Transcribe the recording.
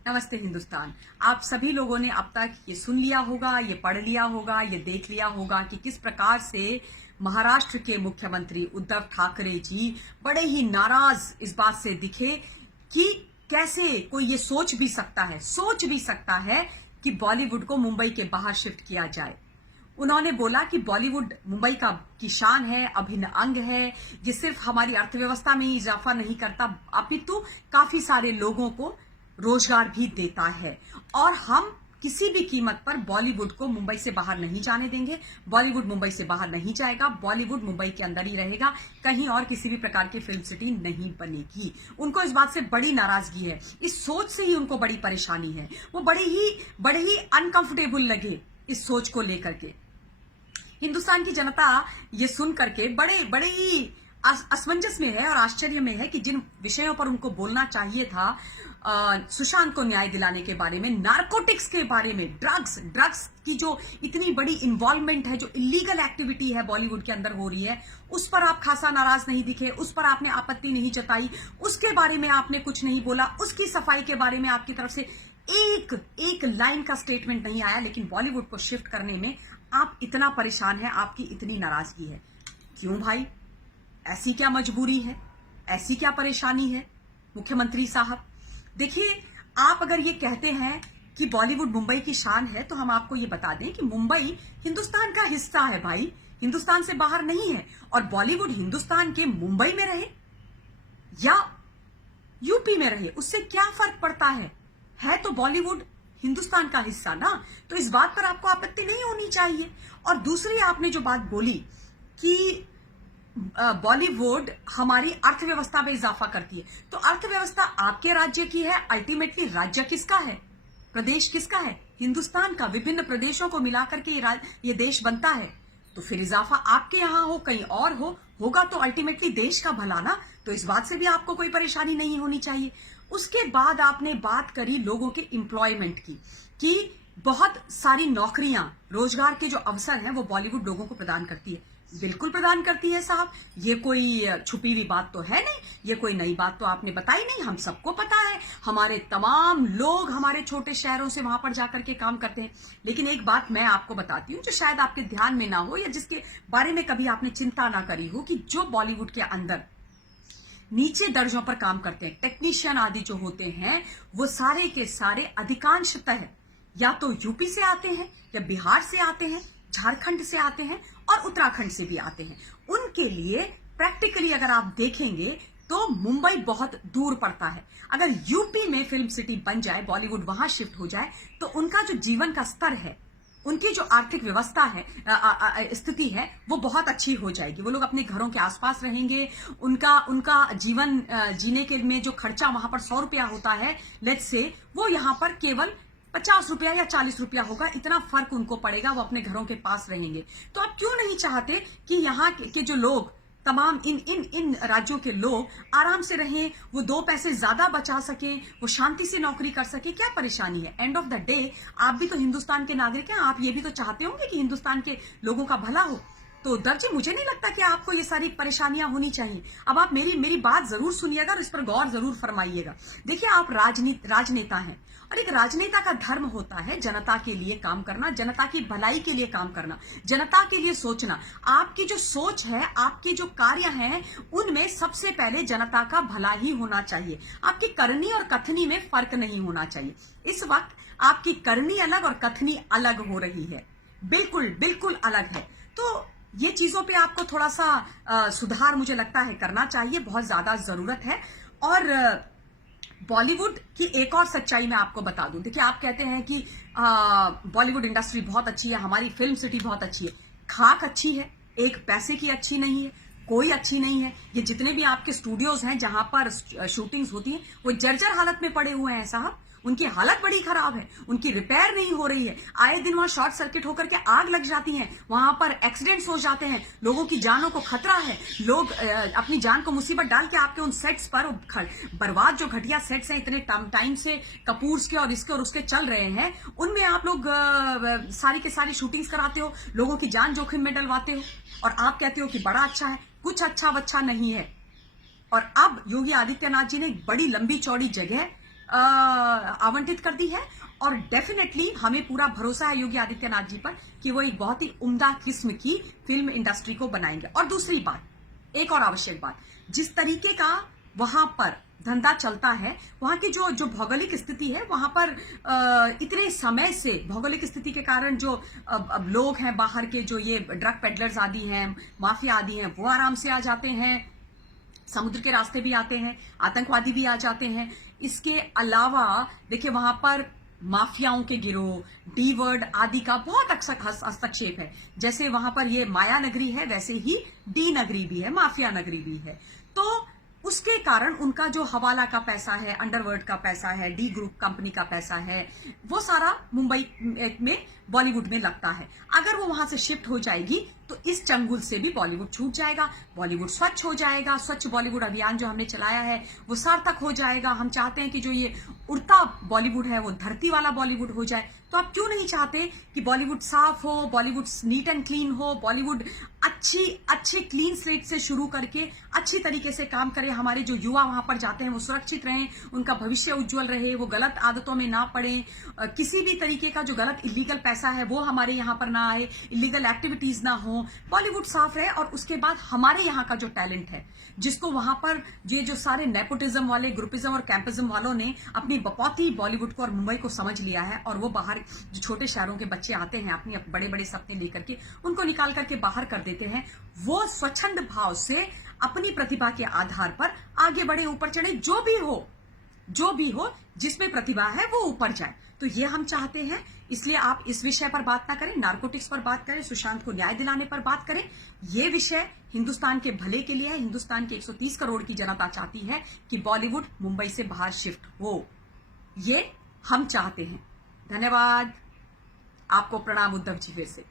नमस्ते हिंदुस्तान। आप सभी लोगों ने अब तक ये सुन लिया होगा, ये पढ़ लिया होगा, ये देख लिया होगा कि किस प्रकार से महाराष्ट्र के मुख्यमंत्री उद्धव ठाकरे जी बड़े ही नाराज इस बात से दिखे कि कैसे कोई ये सोच भी सकता है कि बॉलीवुड को मुंबई के बाहर शिफ्ट किया जाए। उन्होंने बोला कि बॉलीवुड मुंबई की शान है, अभिन्न अंग है, ये सिर्फ हमारी अर्थव्यवस्था में ही इजाफा नहीं करता अपितु काफी सारे लोगों को रोजगार भी देता है और हम किसी भी कीमत पर बॉलीवुड को मुंबई से बाहर नहीं जाने देंगे। बॉलीवुड मुंबई से बाहर नहीं जाएगा, बॉलीवुड मुंबई के अंदर ही रहेगा, कहीं और किसी भी प्रकार की फिल्म सिटी नहीं बनेगी। उनको इस बात से बड़ी नाराजगी है, इस सोच से ही उनको बड़ी परेशानी है। वो बड़े ही अनकंफर्टेबल लगे इस सोच को लेकर के। हिंदुस्तान की जनता ये सुन करके बड़े ही असमंजस में है और आश्चर्य में है कि जिन विषयों पर उनको बोलना चाहिए था, सुशांत को न्याय दिलाने के बारे में, नारकोटिक्स के बारे में, ड्रग्स की जो इतनी बड़ी इन्वॉल्वमेंट है, जो इलीगल एक्टिविटी है बॉलीवुड के अंदर हो रही है, उस पर आप खासा नाराज नहीं दिखे, उस पर आपने आपत्ति नहीं जताई, उसके बारे में आपने कुछ नहीं बोला, उसकी सफाई के बारे में आपकी तरफ से एक लाइन का स्टेटमेंट नहीं आया। लेकिन बॉलीवुड को शिफ्ट करने में आप इतना परेशान हैं, आपकी इतनी नाराजगी है। क्यों भाई? ऐसी क्या मजबूरी है, ऐसी क्या परेशानी है मुख्यमंत्री साहब? देखिए, आप अगर ये कहते हैं कि बॉलीवुड मुंबई की शान है, तो हम आपको ये बता दें कि मुंबई हिंदुस्तान का हिस्सा है भाई, हिंदुस्तान से बाहर नहीं है। और बॉलीवुड हिंदुस्तान के मुंबई में रहे या यूपी में रहे, उससे क्या फर्क पड़ता है तो बॉलीवुड हिंदुस्तान का हिस्सा ना। तो इस बात पर आपको आपत्ति नहीं होनी चाहिए। और दूसरी आपने जो बात बोली कि बॉलीवुड हमारी अर्थव्यवस्था में इजाफा करती है, तो अर्थव्यवस्था आपके राज्य की है, अल्टीमेटली राज्य किसका है, प्रदेश किसका है? हिंदुस्तान का। विभिन्न प्रदेशों को मिलाकर के ये देश बनता है। तो फिर इजाफा आपके यहां हो, कहीं और होगा तो अल्टीमेटली देश का भला ना। तो इस बात से भी आपको कोई परेशानी नहीं होनी चाहिए। उसके बाद आपने बात करी लोगों के एम्प्लॉयमेंट की, कि बहुत सारी नौकरियां, रोजगार के जो अवसर हैं वो बॉलीवुड लोगों को प्रदान करती है। बिल्कुल प्रदान करती है साहब, ये कोई छुपी हुई बात तो है नहीं, ये कोई नई बात तो आपने बताई नहीं, हम सबको पता है। हमारे तमाम लोग हमारे छोटे शहरों से वहां पर जाकर के काम करते हैं। लेकिन एक बात मैं आपको बताती हूँ जो शायद आपके ध्यान में ना हो, या जिसके बारे में कभी आपने चिंता ना करी हो, कि जो बॉलीवुड के अंदर नीचे दर्जों पर काम करते हैं, टेक्नीशियन आदि जो होते हैं, वो सारे के सारे अधिकांशतः या तो यूपी से आते हैं, या बिहार से आते हैं, झारखंड से आते हैं, और उत्तराखंड से भी आते हैं। उनके लिए प्रैक्टिकली अगर आप देखेंगे तो मुंबई बहुत दूर पड़ता है। अगर यूपी में फिल्म सिटी बन जाए, बॉलीवुड वहां शिफ्ट हो जाए, तो उनका जो जीवन का स्तर है, उनकी जो आर्थिक व्यवस्था है, स्थिति है, वो बहुत अच्छी हो जाएगी। वो लोग अपने घरों के आसपास रहेंगे। उनका जीवन जीने के में जो खर्चा वहां पर 100 रुपया होता है, लेट्स से, वो यहाँ पर केवल 50 रुपया या 40 रुपया होगा। इतना फर्क उनको पड़ेगा, वो अपने घरों के पास रहेंगे। तो आप क्यों नहीं चाहते कि यहाँ के जो लोग, तमाम इन राज्यों के लोग आराम से रहें, वो 2 पैसे ज्यादा बचा सकें, वो शांति से नौकरी कर सके? क्या परेशानी है? एंड ऑफ द डे आप भी तो हिंदुस्तान के नागरिक हैं, आप ये भी तो चाहते होंगे कि हिंदुस्तान के लोगों का भला हो। तो उद्धव जी, मुझे नहीं लगता कि आपको ये सारी परेशानियां होनी चाहिए। अब आप मेरी बात जरूर सुनिएगा और इस पर गौर जरूर फरमाइएगा। देखिए, आप राजनेता हैं, और एक राजनेता का धर्म होता है जनता के लिए काम करना, जनता की भलाई के लिए काम करना, जनता के लिए सोचना। आपकी जो सोच है, आपके जो कार्य हैं, उनमें सबसे पहले जनता का भला ही होना चाहिए। आपकी करनी और कथनी में फर्क नहीं होना चाहिए। इस वक्त आपकी करनी अलग और कथनी अलग हो रही है, बिल्कुल अलग है। तो ये चीजों पे आपको थोड़ा सा सुधार मुझे लगता है करना चाहिए, बहुत ज्यादा जरूरत है। और बॉलीवुड की एक और सच्चाई मैं आपको बता दूं। देखिए, आप कहते हैं कि बॉलीवुड इंडस्ट्री बहुत अच्छी है, हमारी फिल्म सिटी बहुत अच्छी है। खाक अच्छी है, एक पैसे की अच्छी नहीं है, कोई अच्छी नहीं है। ये जितने भी आपके स्टूडियोज हैं जहां पर शूटिंग्स होती हैं, वो जर्जर हालत में पड़े हुए हैं साहब। उनकी हालत बड़ी खराब है, उनकी रिपेयर नहीं हो रही है। आए दिन वहां शॉर्ट सर्किट होकर के आग लग जाती है, वहां पर एक्सीडेंट्स हो जाते हैं, लोगों की जानों को खतरा है। लोग अपनी जान को मुसीबत डाल के आपके उन सेट्स पर, बर्बाद जो घटिया सेट्स हैं, इतने टाइम से कपूर्स के और इसके और उसके चल रहे हैं, उनमें आप लोग सारी के सारी शूटिंग्स कराते हो, लोगों की जान जोखिम में डलवाते हो, और आप कहते हो कि बड़ा अच्छा है। कुछ अच्छा बच्चा नहीं है। और अब योगी आदित्यनाथ जी ने एक बड़ी लंबी चौड़ी जगह आवंटित कर दी है और डेफिनेटली हमें पूरा भरोसा है योगी आदित्यनाथ जी पर कि वो एक बहुत ही उम्दा किस्म की फिल्म इंडस्ट्री को बनाएंगे। और दूसरी बात, एक और आवश्यक बात, जिस तरीके का वहां पर धंधा चलता है, वहां की जो भौगोलिक स्थिति है, वहां पर इतने समय से भौगोलिक स्थिति के कारण जो अब लोग हैं बाहर के, जो ये ड्रग पेडलर्स आदि हैं, माफिया आदि हैं, वो आराम से आ जाते हैं, समुद्र के रास्ते भी आते हैं, आतंकवादी भी आ जाते हैं। इसके अलावा देखिए वहां पर माफियाओं के गिरोह, डी वर्ड आदि का बहुत हस्तक्षेप है। जैसे वहां पर ये माया नगरी है, वैसे ही डी नगरी भी है, माफिया नगरी भी है। तो उसके कारण उनका जो हवाला का पैसा है, अंडरवर्ल्ड का पैसा है, डी ग्रुप कंपनी का पैसा है, वो सारा मुंबई में बॉलीवुड में लगता है। अगर वो वहां से शिफ्ट हो जाएगी तो इस चंगुल से भी बॉलीवुड छूट जाएगा, बॉलीवुड स्वच्छ हो जाएगा। स्वच्छ बॉलीवुड अभियान जो हमने चलाया है वो सार्थक हो जाएगा। हम चाहते हैं कि जो ये उड़ता बॉलीवुड है वो धरती वाला बॉलीवुड हो जाए। तो आप क्यों नहीं चाहते कि बॉलीवुड साफ हो, बॉलीवुड नीट एंड क्लीन हो, बॉलीवुड अच्छे क्लीन स्लेट से शुरू करके अच्छी तरीके से काम करे, हमारे जो युवा वहां पर जाते हैं वो सुरक्षित रहें, उनका भविष्य उज्जवल रहे, वो गलत आदतों में ना पड़े, किसी भी तरीके का जो गलत इलीगल पैसा है वो हमारे यहाँ पर ना आए, इलीगल एक्टिविटीज ना हो, बॉलीवुड साफ रहे। और उसके बाद हमारे यहाँ का जो टैलेंट है, जिसको वहां पर ये जो सारे नेपोटिज्म वाले, ग्रुपिज्म और कैंपिज्म वालों ने अपनी बपौती बॉलीवुड को और मुंबई को समझ लिया है, और वो बाहर जो छोटे शहरों के बच्चे आते हैं अपनी बड़े बड़े सपने लेकर के, उनको निकाल करके बाहर कर देते हैं। वो स्वच्छंद भाव से अपनी प्रतिभा के आधार पर आगे बढ़े, ऊपर चढ़े, जो भी हो जिसमें प्रतिभा है वो ऊपर जाए। तो ये हम चाहते हैं। इसलिए आप इस विषय पर बात ना करें, नारकोटिक्स पर बात करें, सुशांत को न्याय दिलाने पर बात करें। ये विषय हिंदुस्तान के भले के लिए है। हिंदुस्तान के 130 करोड़ की जनता चाहती है कि बॉलीवुड मुंबई से बाहर शिफ्ट हो, ये हम चाहते हैं। धन्यवाद। आपको प्रणाम उद्धव जी फिर से।